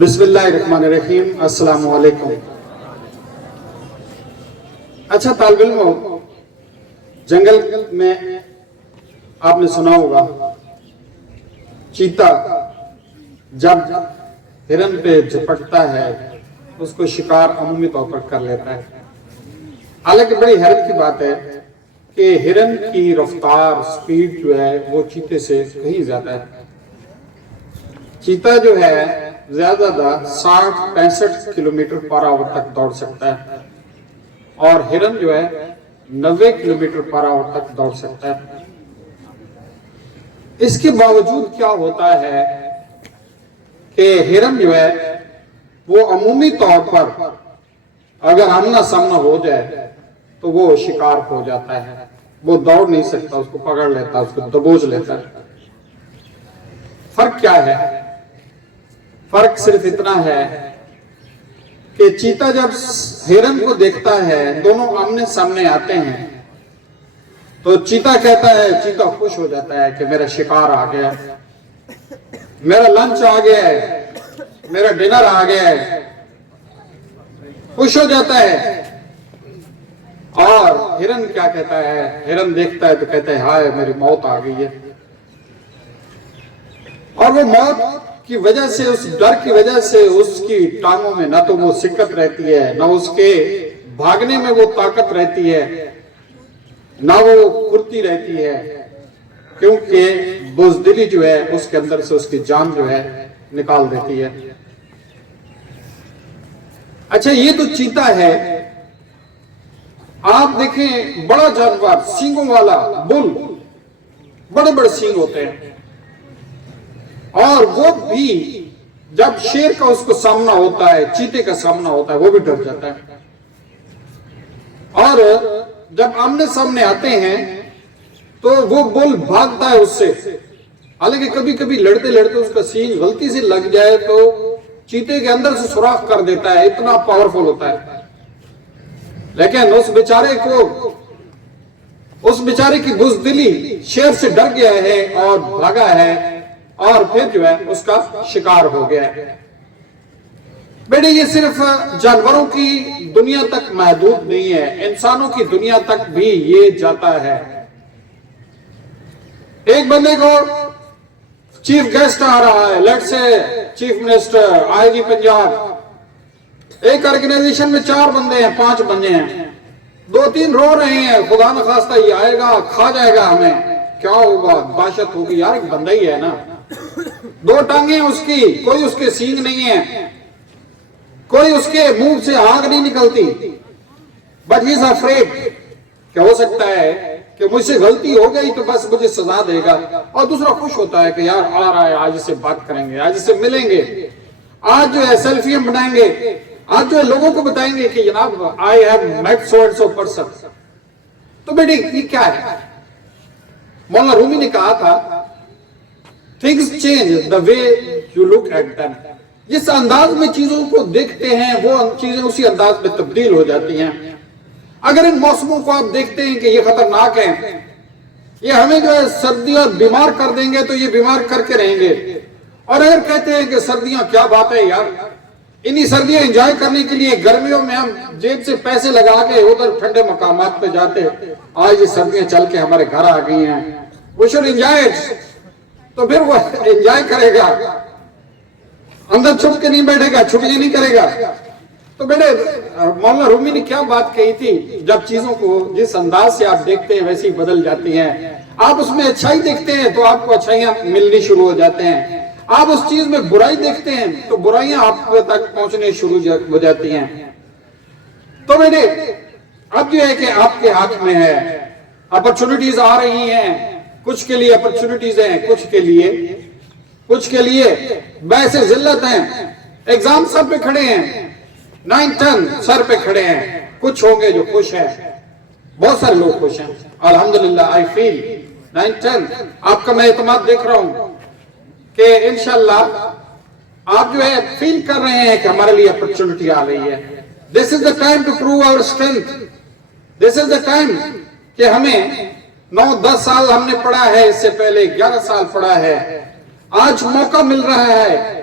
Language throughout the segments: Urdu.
بسم اللہ الرحمن الرحیم، السلام علیکم۔ اچھا طالب علموں، جنگل میں آپ نے سنا ہوگا چیتا جب ہرن پہ جھپٹتا ہے اس کو شکار عمومی طور پر کر لیتا ہے۔ حالانکہ بڑی حیرت کی بات ہے کہ ہرن کی رفتار سپیڈ جو ہے وہ چیتے سے کہیں زیادہ ہے۔ چیتا جو ہے زیادہ 60-65 کلومیٹر پر آور تک دوڑ سکتا ہے اور ہرن جو ہے 90 کلومیٹر پر آور تک دوڑ سکتا ہے۔ اس کے باوجود کیا ہوتا ہے کہ ہرن جو ہے وہ عمومی طور پر اگر آمنا سامنا ہو جائے تو وہ شکار ہو جاتا ہے، وہ دوڑ نہیں سکتا، اس کو پکڑ لیتا، اس کو دبوچ لیتا ہے۔ فرق کیا ہے؟ فرق صرف اتنا ہے کہ چیتا جب ہرن کو دیکھتا ہے، دونوں آمنے سامنے آتے ہیں تو چیتا کہتا ہے، چیتا خوش ہو جاتا ہے کہ میرا شکار آ گیا، میرا لنچ آ گیا ہے، میرا ڈنر آ گیا ہے، خوش ہو جاتا ہے۔ اور ہرن کیا کہتا ہے؟ ہرن دیکھتا ہے تو کہتا ہے ہائے میری موت آ گئی ہے۔ اور وہ موت کی وجہ سے، اس ڈر کی وجہ سے اس کی ٹانگوں میں نہ تو وہ سکت رہتی ہے، نہ اس کے بھاگنے میں وہ طاقت رہتی ہے، نہ وہ پھرتی رہتی ہے، کیونکہ بزدلی جو ہے اس کے اندر سے اس کی جان جو ہے نکال دیتی ہے۔ اچھا یہ تو چیتا ہے۔ آپ دیکھیں بڑا جانور، سینگوں والا بل، بڑے بڑے سینگ ہوتے ہیں، اور وہ بھی جب شیر کا اس کو سامنا ہوتا ہے، چیتے کا سامنا ہوتا ہے، وہ بھی ڈر جاتا ہے۔ اور جب آمنے سامنے آتے ہیں تو وہ بل بھاگتا ہے اس سے، حالانکہ کبھی کبھی لڑتے لڑتے اس کا سینگ غلطی سے لگ جائے تو چیتے کے اندر سے سوراخ کر دیتا ہے، اتنا پاورفل ہوتا ہے۔ لیکن اس بیچارے کی بزدلی شیر سے ڈر گیا ہے اور بھاگا ہے، اور پھر جو ہے اس کا شکار ہو گیا ہے۔ بیٹے یہ صرف جانوروں کی دنیا تک محدود نہیں ہے، انسانوں کی دنیا تک بھی یہ جاتا ہے۔ ایک بندے کو چیف گیسٹ آ رہا ہے، لیٹ سے چیف منسٹر، آئی جی پنجاب، ایک آرگنائزیشن میں 4 بندے ہیں، 5 بندے ہیں، 2-3 رو رہے ہیں، خدا نخواستہ یہ آئے گا کھا جائے گا ہمیں، کیا ہوگا؟ باشت ہوگی، یار ایک بندہ ہی ہے نا، 2 ٹانگیں اس کی، کوئی اس کے سینگ نہیں ہے، کوئی اس کے منہ سے آگ نہیں نکلتی، but he is afraid کہ ہو سکتا ہے کہ مجھ سے غلطی ہو گئی تو بس مجھے سزا دے گا۔ اور دوسرا خوش ہوتا ہے کہ یار آ رہا ہے، آج اسے بات کریں گے، آج اسے ملیں گے، آج جو ہے سیلفیاں بنائیں گے، آج جو ہے لوگوں کو بتائیں گے کہ جناب I have met so and so person۔ تو بیٹے یہ کیا ہے؟ مولانا رومی نے کہا تھا things change the way you look at them۔ جس انداز میں چیزوں کو دیکھتے ہیں وہ چیزیں اسی انداز میں تبدیل ہو جاتی ہیں۔ اگر ان موسموں کو آپ دیکھتے ہیں کہ یہ خطرناک ہیں، یہ ہمیں جو ہے سردیاں بیمار کر دیں گے تو یہ بیمار کر کے رہیں گے، اور اگر کہتے ہیں کہ سردیاں کیا بات ہے یار، انہی سردیاں انجوائے کرنے کے لیے گرمیوں میں ہم جیب سے پیسے لگا کے ادھر ٹھنڈے مقامات پہ جاتے، آج یہ سردیاں چل کے ہمارے گھر آ گئی ہیں، we should enjoy it۔ تو پھر وہ انجوائے کرے گا، اندر چھپ کے نہیں بیٹھے گا، چھٹیاں نہیں کرے گا۔ تو بیٹے مولانا رومی نے کیا بات کہی تھی؟ جب چیزوں کو جس انداز سے آپ دیکھتے ہیں ویسی بدل جاتی ہیں۔ آپ اس میں اچھائی دیکھتے ہیں تو آپ کو اچھائیاں ملنی شروع ہو جاتے ہیں، آپ اس چیز میں برائی دیکھتے ہیں تو برائیاں آپ تک پہنچنے شروع ہو جاتی ہیں۔ تو بیٹے اب جو ہے کہ آپ کے ہاتھ میں ہے، اپرچونٹیز آ رہی ہیں، کچھ کے لیے اپرچونٹیز ہیں، کچھ کے لیے بحث ذلت ہیں، ایگزام سر پہ کھڑے ہیں، 9-10 سر پہ کھڑے ہیں، کچھ ہوں گے جو خوش ہیں، بہت سارے لوگ خوش ہیں الحمدللہ۔ I feel 9-10 آپ کا میں اعتماد دیکھ رہا ہوں کہ انشاءاللہ آپ جو ہے فیل کر رہے ہیں کہ ہمارے لیے اپرچونٹی آ رہی ہے۔ This is the time to prove our strength۔ This is the time کہ ہمیں 9-10 سال ہم نے پڑھا ہے، اس سے پہلے 11 سال پڑھا ہے، آج موقع مل رہا ہے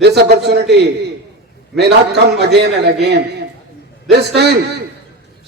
this opportunity may not come again and again. This time,